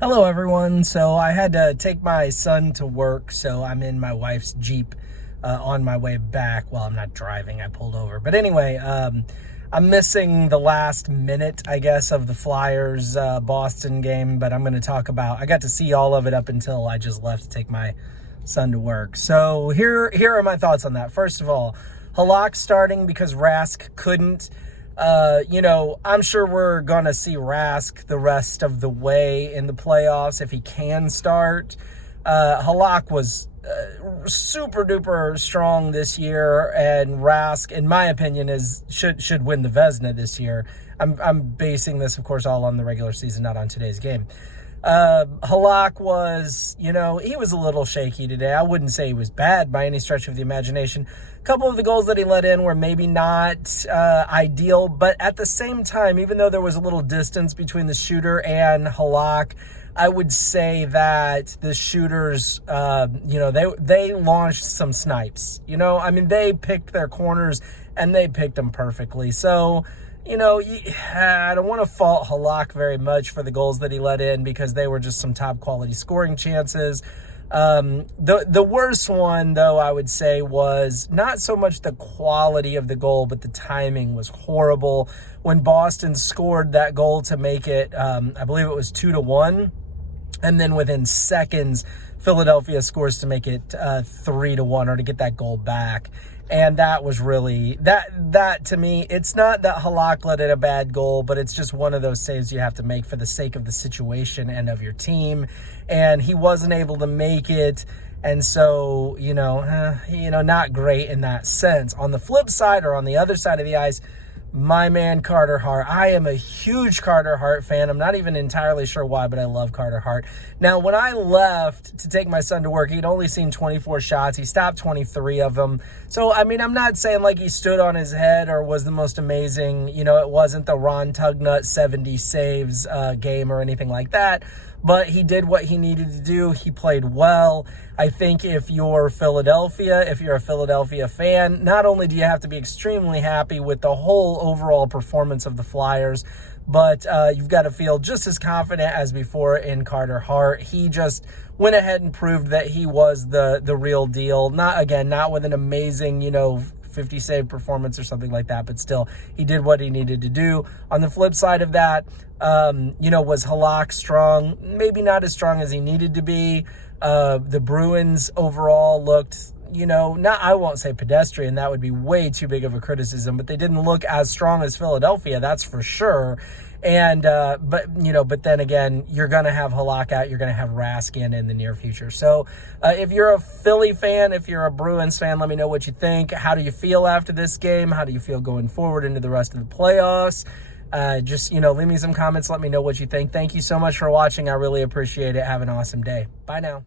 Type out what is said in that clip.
Hello, everyone. So I had to take my son to work, so I'm in my wife's Jeep on my way back. Well, I'm not driving. I pulled over. But anyway, I'm missing the last minute, I guess, of the Flyers Boston game, but I'm going to talk about, I got to see all of it up until I just left to take my son to work. So here are my thoughts on that. First of all, Halak starting because Rask couldn't. I'm sure we're going to see Rask the rest of the way in the playoffs if he can start. Halak was super duper strong this year, and Rask, in my opinion, should win the Vezina this year. I'm basing this, of course, all on the regular season, not on today's game. Halak was, he was a little shaky today. I wouldn't say he was bad by any stretch of the imagination. A couple of the goals that he let in were maybe not ideal, but at the same time, even though there was a little distance between the shooter and Halak, I would say that the shooters, they launched some snipes. They picked their corners and they picked them perfectly. So, I don't want to fault Halak very much for the goals that he let in because they were just some top quality scoring chances. The worst one, though, I would say was not so much the quality of the goal, but the timing was horrible. When Boston scored that goal to make it, I believe it was 2-1. And then within seconds, Philadelphia scores to make it 3-1 or to get that goal back. And that was really, that to me, it's not that Halak let in a bad goal, but it's just one of those saves you have to make for the sake of the situation and of your team. And he wasn't able to make it. And so, not great in that sense. On the flip side, or on the other side of the ice, my man Carter Hart. I am a huge Carter Hart fan. I'm not even entirely sure why, but I love Carter Hart. Now, when I left to take my son to work, he'd only seen 24 shots. He stopped 23 of them. So, I'm not saying like he stood on his head or was the most amazing. It wasn't the Ron Tugnut 70 saves game or anything like that. But he did what he needed to do. He played well. I think if you're a Philadelphia fan, not only do you have to be extremely happy with the whole overall performance of the Flyers, but you've got to feel just as confident as before in Carter Hart. He just went ahead and proved that he was the real deal. Not with an amazing, 50 save performance or something like that, but still he did what he needed to do. On the flip side of that, was Halak strong? Maybe not as strong as he needed to be. The Bruins overall looked, I won't say pedestrian, that would be way too big of a criticism, but they didn't look as strong as Philadelphia, that's for sure. And, but then again, you're going to have Halak out, you're going to have Rask in the near future. So, if you're a Philly fan, if you're a Bruins fan, let me know what you think. How do you feel after this game? How do you feel going forward into the rest of the playoffs? Leave me some comments. Let me know what you think. Thank you so much for watching. I really appreciate it. Have an awesome day. Bye now.